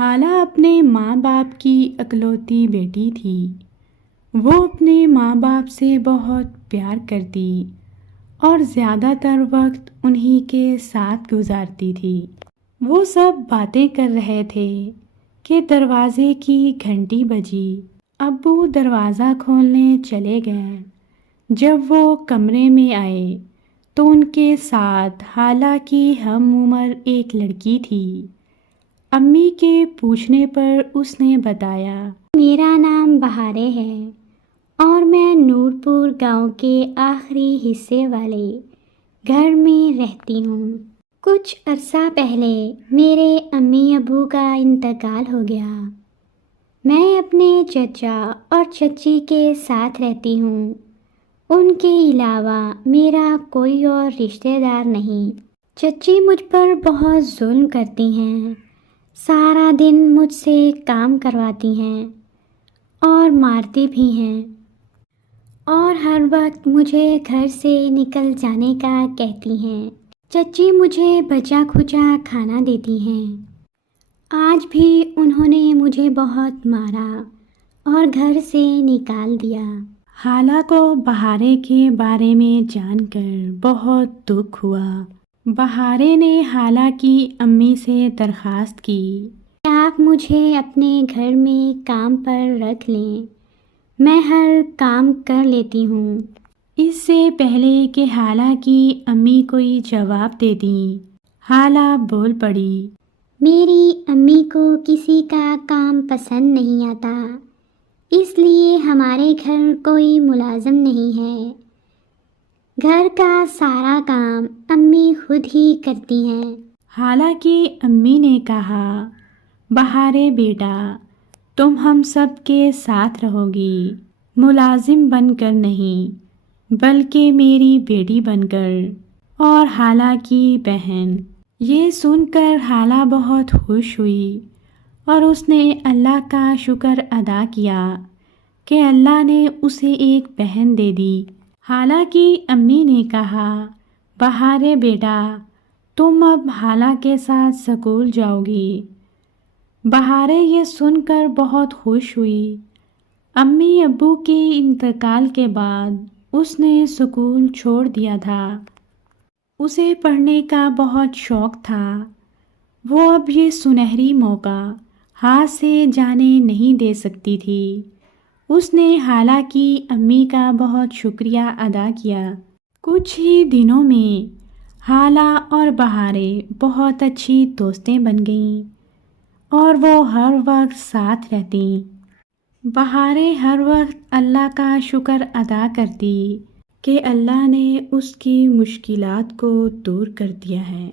حالہ اپنے ماں باپ کی اکلوتی بیٹی تھی۔ وہ اپنے ماں باپ سے بہت پیار کرتی اور زیادہ تر وقت انہی کے ساتھ گزارتی تھی۔ وہ سب باتیں کر رہے تھے کہ دروازے کی گھنٹی بجی۔ ابو دروازہ کھولنے چلے گئے۔ جب وہ کمرے میں آئے تو ان کے ساتھ حالہ کی ہم عمر ایک لڑکی تھی۔ امی کے پوچھنے پر اس نے بتایا، میرا نام بہارے ہے اور میں نور پور گاؤں کے آخری حصے والے گھر میں رہتی ہوں۔ کچھ عرصہ پہلے میرے امی ابو کا انتقال ہو گیا۔ میں اپنے چچا اور چچی کے ساتھ رہتی ہوں۔ ان کے علاوہ میرا کوئی اور رشتہ دار نہیں۔ چچی مجھ پر بہت ظلم کرتی ہیں، سارا دن مجھ سے کام کرواتی ہیں اور مارتی بھی ہیں، اور ہر وقت مجھے گھر سے نکل جانے کا کہتی ہیں۔ چچی مجھے بچا کھچا کھانا دیتی ہیں۔ آج بھی انہوں نے مجھے بہت مارا اور گھر سے نکال دیا۔ حالہ کو بہارے کے بارے میں جان کر بہت دکھ ہوا۔ بہارے نے حالہ کی امی سے درخواست کی کہ آپ مجھے اپنے گھر میں کام پر رکھ لیں، میں ہر کام کر لیتی ہوں۔ اس سے پہلے کہ حالہ کی امی کوئی جواب دے دیں، حالہ بول پڑی، میری امی کو کسی کا کام پسند نہیں آتا، اس لیے ہمارے گھر کوئی ملازم نہیں ہے۔ گھر کا سارا کام امی خود ہی کرتی ہیں۔ حالہ کی امی نے کہا، بہارے بیٹا، تم ہم سب کے ساتھ رہو گی، ملازم بن کر نہیں بلکہ میری بیٹی بن کر، اور حالہ کی بہن۔ یہ سن کر حالہ بہت خوش ہوئی اور اس نے اللہ کا شکر ادا کیا کہ اللہ نے اسے ایک بہن دے دی۔ حالہ کی امی نے کہا، بہارے بیٹا، تم اب حالہ کے ساتھ اسکول جاؤ گی۔ بہارے یہ سن کر بہت خوش ہوئی۔ امی ابو کے انتقال کے بعد اس نے اسکول چھوڑ دیا تھا۔ اسے پڑھنے کا بہت شوق تھا۔ وہ اب یہ سنہری موقع ہاتھ سے جانے نہیں دے سکتی تھی۔ اس نے حالہ کی امی کا بہت شکریہ ادا کیا۔ کچھ ہی دنوں میں حالہ اور بہارے بہت اچھی دوستیں بن گئیں اور وہ ہر وقت ساتھ رہتیں۔ بہارے ہر وقت اللہ کا شکر ادا کرتی کہ اللہ نے اس کی مشکلات کو دور کر دیا ہے۔